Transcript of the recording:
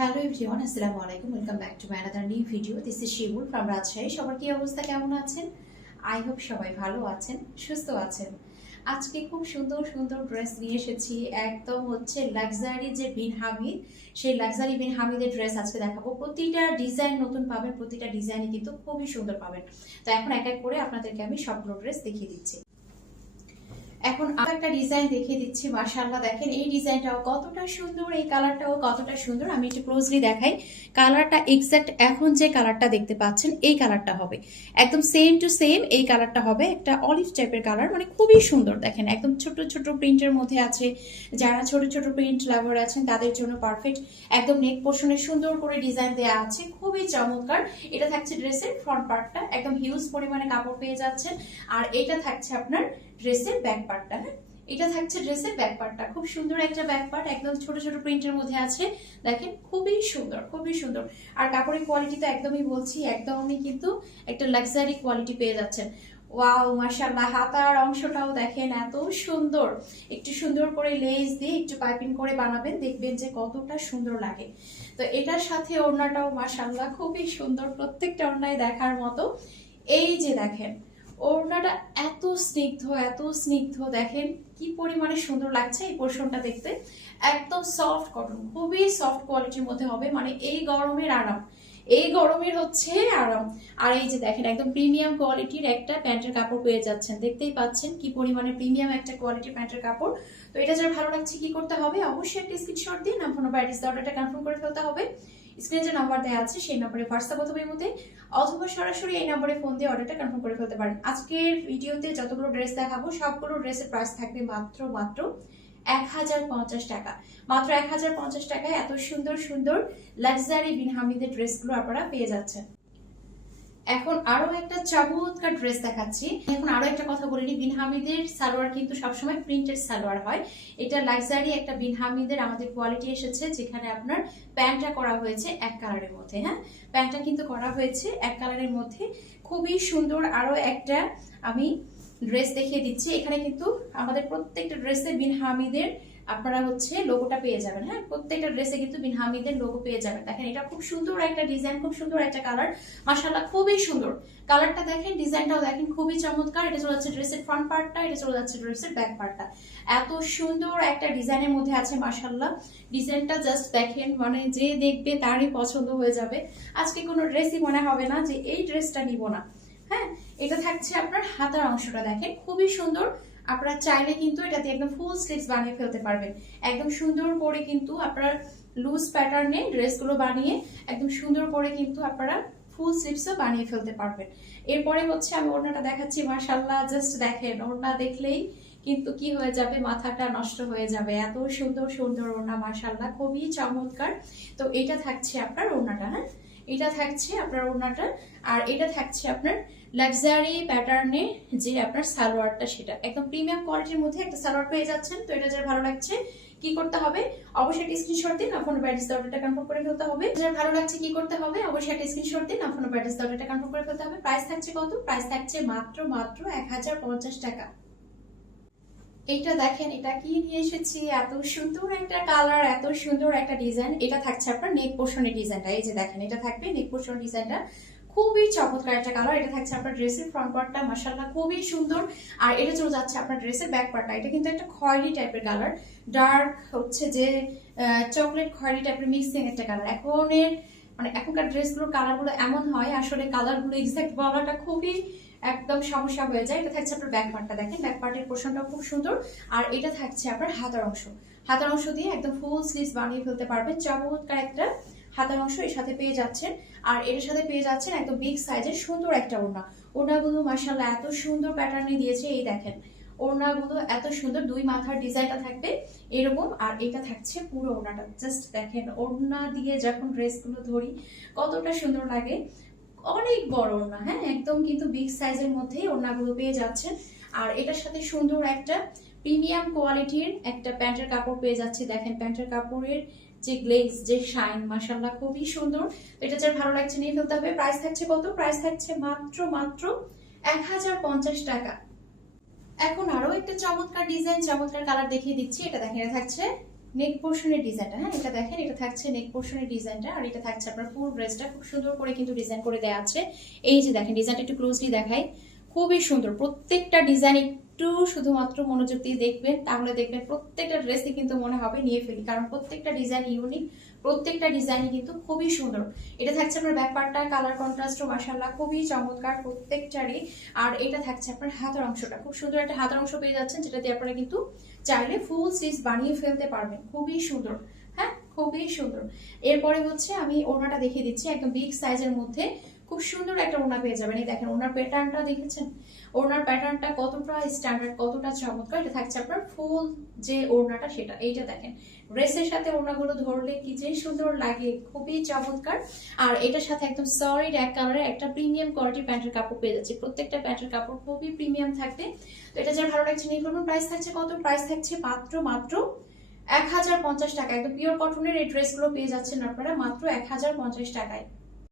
Hello everyone, আসসালামু আলাইকুম। Welcome back to my another new video. This is Shimul from Rajshahi. সবার কি অবস্থা, কেমন আছেন? আই হোপ সবাই ভালো আছেন, সুস্থ আছেন। আজকে খুব সুন্দর সুন্দর ড্রেস নিয়ে এসেছি। একদম হচ্ছে লাক্সারি যে বিন হামিদ, সেই লাক্সারি বিন হামিদের ড্রেস আজকে দেখাবো। প্রতিটা ডিজাইন নতুন পাবেন, প্রতিটা ডিজাইনই কিন্তু খুবই সুন্দর পাবেন। তো এখন এক এক করে আপনাদেরকে আমি সবগুলো ড্রেস দেখিয়ে দিচ্ছি। এখন আর একটা ডিজাইন দেখিয়ে দিচ্ছি। মাশাআল্লাহ, দেখেন এই ডিজাইনটাও কতটা সুন্দর, এই কালারটাও কতটা সুন্দর। আমি একটু ক্লোজলি দেখাই। কালারটা এক্সাক্ট এখন যে কালারটা দেখতে পাচ্ছেন এই কালারটা হবে, একদম সেম টু সেম এই কালারটা হবে। একটা অলিভ টাইপের কালার, মানে খুবই সুন্দর। দেখেন একদম ছোট ছোট প্রিন্টের মধ্যে আছে। যারা ছোট ছোট প্রিন্ট লাভার আছেন তাদের জন্য পারফেক্ট। একদম নেক পোর্শনে সুন্দর করে ডিজাইন দেওয়া আছে, খুবই চমৎকার। এটা থাকছে ড্রেসের ফ্রন্ট পার্টটা, একদম হিউজ পরিমাণে কাপড় পেয়ে যাচ্ছেন। আর এটা থাকছে আপনার ড্রেসের ব্যাক পার্টটা। হ্যাঁ, এটা থাকছে ড্রেসের ব্যাক পার্টটা, খুব সুন্দর একটা ব্যাক পার্ট, একদম ছোট ছোট প্রিন্টের মধ্যে আছে। দেখেন খুবই সুন্দর, খুবই সুন্দর। আর কাপড়ের কোয়ালিটি তো একদমই বলছি, একদমই কিন্তু একটা লাক্সারি কোয়ালিটি পেয়ে যাচ্ছেন। ওয়াও, মাশাআল্লাহ। হাতার অংশটাও দেখেন এত সুন্দর। একটু সুন্দর করে লেস দিয়ে একটু পাইপিং করে বানাবেন, দেখবেন যে কতটা সুন্দর লাগে। তো এটার সাথে ওড়নাটাও মাশাআল্লাহ খুবই সুন্দর, প্রত্যেকটা ওড়নায় দেখার মতো। এই যে দেখেন ওড়নাটা এত স্নিগ্ধ, এত স্নিগ্ধ, দেখেন কি পরিমাণে সুন্দর লাগছে এই পোর্শনটা দেখতে। একদম সফট কটন, খুবই সফট কোয়ালিটির মধ্যে হবে, মানে এই গরমের আরাম, এই গরমের হচ্ছে আরাম। আর এই যে দেখেন একদম প্রিমিয়াম কোয়ালিটির একটা প্যান্টের কাপড় পেয়ে যাচ্ছেন, দেখতেই পাচ্ছেন কি পরিমাণে প্রিমিয়াম একটা কোয়ালিটির প্যান্টের কাপড়। তো এটা যারা ভালো লাগছে কি করতে হবে, অবশ্যই একটা স্ক্রিনশট দিয়ে নাম, ফোন বা অ্যাড্রেস অর্ডারটা কনফার্ম করে ফেলতে হবে। স্ক্রিনে যে নাম্বার দেওয়া আছে সেই নম্বরে হোয়াটসঅ্যাপ অথবা ইমোতে অথবা সরাসরি এই নম্বরে ফোন দিয়ে অর্ডারটা কনফার্ম করে ফেলতে পারেন। আজকের ভিডিওতে যতগুলো ড্রেস দেখাবো সবগুলো ড্রেসের প্রাইস থাকবে মাত্র মাত্র 1050 টাকা। মাত্র 1050 টাকায় এত সুন্দর সুন্দর লাক্সারি বিন হামিদের ড্রেসগুলো আপনারা পেয়ে যাচ্ছেন। এখন আরো একটা চমৎকার ড্রেস দেখাচ্ছি। এখন আরো একটা কথা বলিনি, বিন হামিদের সালোয়ার কিন্তু সবসময় প্রিন্টেড সালোয়ার হয়। এটা লাক্সারি একটা বিন হামিদের আমাদের কোয়ালিটি এসেছে, যেখানে আপনার প্যান্টটা করা হয়েছে এক কালারের মধ্যে। হ্যাঁ, প্যান্টটা কিন্তু করা হয়েছে এক কালারের মধ্যে, খুবই সুন্দর। আরো একটা আমি ড্রেস দেখিয়ে দিচ্ছি। এখানে কিন্তু আমাদের প্রত্যেকটা ড্রেসে বিন হামিদের আপনারা হচ্ছে লোগোটা পেয়ে যাবেন। হ্যাঁ, প্রত্যেকটা ড্রেসে কিন্তু বিন হামিদের লোগো পেয়ে যাবেন। দেখেন এটা খুব সুন্দর একটা ডিজাইন, খুব সুন্দর একটা কালার, মাশাআল্লাহ খুবই সুন্দর কালারটা। দেখেন ডিজাইনটাও দেখেন খুবই চমৎকার। এটা চলে যাচ্ছে ড্রেসের ফ্রন্ট পার্টটা, এটা চলে যাচ্ছে ড্রেসের ব্যাক পার্টটা। এত সুন্দর একটা ডিজাইনের মধ্যে আছে, মাশাআল্লাহ। ডিজাইনটা জাস্ট দেখেন, মানে যে দেখবে তারই পছন্দ হয়ে যাবে। আজকে কোনো ড্রেসই মনে হবে না যে এই ড্রেসটা নিব না। হ্যাঁ, এটা থাকছে আপনার হাতার অংশটা, দেখেন খুবই সুন্দর। আপনারা চাইলে কিন্তু এটাতে একদম ফুল স্লিভস বানিয়ে ফেলতে পারবেন। একদম সুন্দর করে কিন্তু আপনারা লুজ প্যাটার্নে ড্রেসগুলো বানিয়ে একদম সুন্দর করে কিন্তু আপনারা ফুল স্লিভসও বানিয়ে ফেলতে পারবেন। এরপরে হচ্ছে আমি ওড়নাটা দেখাচ্ছি। মাশাআল্লাহ, জাস্ট দেখেন ওড়না দেখলেই কিন্তু কি হয়ে যাবে, মাথাটা নষ্ট হয়ে যাবে। এত সুন্দর সুন্দর ওড়না, মাশাআল্লাহ খুবই চমৎকার। তো এটা থাকছে আপনার ওড়নাটা। হ্যাঁ, এটা থাকছে আপনার ওড়নাটা। আর এটা থাকছে আপনার লাক্সারি প্যাটার্নে যে আপনার সালোয়ারটা, সেটা একদম প্রিমিয়াম কোয়ালিটির মধ্যে একটা সালোয়ার পেয়ে যাচ্ছেন। তো এটা যারা ভালো লাগছে কি করতে হবে, অবশ্যই একটা স্ক্রিনশট দিন, ফোন বা অ্যাড্রেস অর্ডারটা কনফার্ম করে ফেলতে হবে। যারা ভালো লাগছে কি করতে হবে, অবশ্যই একটা স্ক্রিনশট দিন, ফোন বা অ্যাড্রেস অর্ডারটা কনফার্ম করে ফেলতে হবে। প্রাইস থাকছে কত? প্রাইস থাকছে মাত্র মাত্র 1050 টাকা। এইটা দেখেন, এটা কি নিয়ে এসেছি, এত সুন্দর একটা কালার, এত সুন্দর একটা ডিজাইন। এটা থাকছে আপনার নেক পোর্শনের ডিজাইনটা। এই যে দেখেন এটা থাকবে নেক পোর্শনের ডিজাইনটা, খুবই চমৎকার একটা কালার। এটা থাকছে আপনার ড্রেসের ফ্রন্ট পার্টটা, মাশাআল্লাহ খুবই সুন্দর। আর এটা চলে যাচ্ছে আপনার ড্রেসের ব্যাক পার্টটা। এটা কিন্তু একটা খয়েরি টাইপের কালার, ডার্ক হচ্ছে যে চকলেট খয়েরি টাইপের মিক্সিং একটা কালার। মানে এখনকার ড্রেসগুলোর কালারগুলো এমন হয়, আসলে কালারগুলো এক্সাক্ট বলাটা খুবই একদম সমস্যা হয়ে যায়। এটা থাকছে আপনার ব্যাক পার্টটা, দেখেন ব্যাক পার্টের পোর্শনটাও খুব সুন্দর। আর এটা থাকছে আপনার হাতার অংশ, হাতার অংশ দিয়ে একদম ফুল স্লিভস বানিয়ে ফেলতে পারবেন। চমৎকার একটা হাতার অংশ এর সাথে পেয়ে যাচ্ছেন। আর এর সাথে পেয়ে যাচ্ছেন একদম বিগ সাইজের সুন্দর একটা ওড়না। ওড়নাগুলো মাশাআল্লাহ এত সুন্দর প্যাটার্নে দিয়েছে। এই দেখেন ওড়নাগুলো এত সুন্দর, দুই মাথার ডিজাইনটা থাকবে এরকম। আর এটা থাকছে পুরো ওড়নাটা, জাস্ট দেখেন ওড়না দিয়ে যখন ড্রেসগুলো ধরি কতটা সুন্দর লাগে। অনেক বড় ওড়না, হ্যাঁ একদম কিন্তু বিগ সাইজের মধ্যেই ওড়নাগুলো পেয়ে যাচ্ছেন। আর এটার সাথে সুন্দর একটা প্রিমিয়াম কোয়ালিটির একটা প্যান্টের কাপড় পেয়ে যাচ্ছে। দেখেন প্যান্টের কাপড়ের যে গ্লেজ, যে শাইন, মাশাআল্লাহ খুবই সুন্দর। এটা যার ভালো লাগছে নিয়ে ফেলতে হবে। প্রাইস থাকছে কত? প্রাইস থাকছে মাত্র মাত্র 1050 টাকা। এখন আরো একটা চমৎকার ডিজাইন, চমৎকার কালার দেখিয়ে দিচ্ছি। এটা দেখেন, এটা থাকছে নেক পোর্শনের ডিজাইনটা, হ্যাঁ এটা দেখেন, এটা থাকছে নেক পোর্শনের ডিজাইনটা, আর এটা থাকছে আপনার ফুল ড্রেসটা খুব সুন্দর করে কিন্তু ডিজাইন করে দেওয়া আছে। এই যে দেখেন ডিজাইনটা একটু ক্লোজলি দেখাই, খুবই সুন্দর। প্রত্যেকটা ডিজাইন একটু শুধুমাত্র মনোযোগ দিয়ে দেখবেন, তাহলে দেখবেন প্রত্যেকটা ড্রেসই কিন্তু মনে হবে নিয়ে ফেলি, কারণ প্রত্যেকটা ডিজাইন ইউনিক, প্রত্যেকটা ডিজাইনই কিন্তু খুবই সুন্দর। এটা থাকছে আপনার ব্যাক পার্টটা, কালার কন্ট্রাস্টও মাশাআল্লাহ খুবই চমৎকার প্রত্যেকটারই। আর এটা থাকছে আপনার হাতের অংশটা, খুব সুন্দর একটা হাতের অংশ পেয়ে যাচ্ছেন, যেটা দিয়ে আপনারা কিন্তু চাইলে ফুল স্লিভস বানিয়ে ফেলতে পারবেন, খুবই সুন্দর। হ্যাঁ খুবই সুন্দর। এরপরে হচ্ছে আমি ওড়নাটা দেখিয়ে দিচ্ছি, একদম বিগ সাইজের মধ্যে খুব সুন্দর একটা ওড়না পেয়ে যাবেন। এই দেখেন ওড়নার প্যাটার্নটা দেখেছেন, ওড়নার প্যাটার্নটা কতটা স্ট্যান্ডার্ড, কতটা চমৎকার। এটা থাকছে আপনার ফুল যে ওড়নাটা সেটা, এইটা দেখেন ড্রেসের সাথে ওড়নাগুলো ধরলে কি যে সুন্দর লাগে, খুবই চমৎকার। আর এটার সাথে একদম সলিড এক কালারের একটা প্রিমিয়াম কোয়ালিটি প্যান্টের কাপড় পেয়ে যাচ্ছে, প্রত্যেকটা প্যান্টের কাপড় খুবই প্রিমিয়াম থাকবে। তো এটা যার ভালো লাগছে নিয়ে করুন। প্রাইস থাকছে কত? প্রাইস থাকছে মাত্র 1050 টাকা। একদম পিওর কটনের এই ড্রেসগুলো পেয়ে যাচ্ছেন আপনারা মাত্র 1050 টাকায়।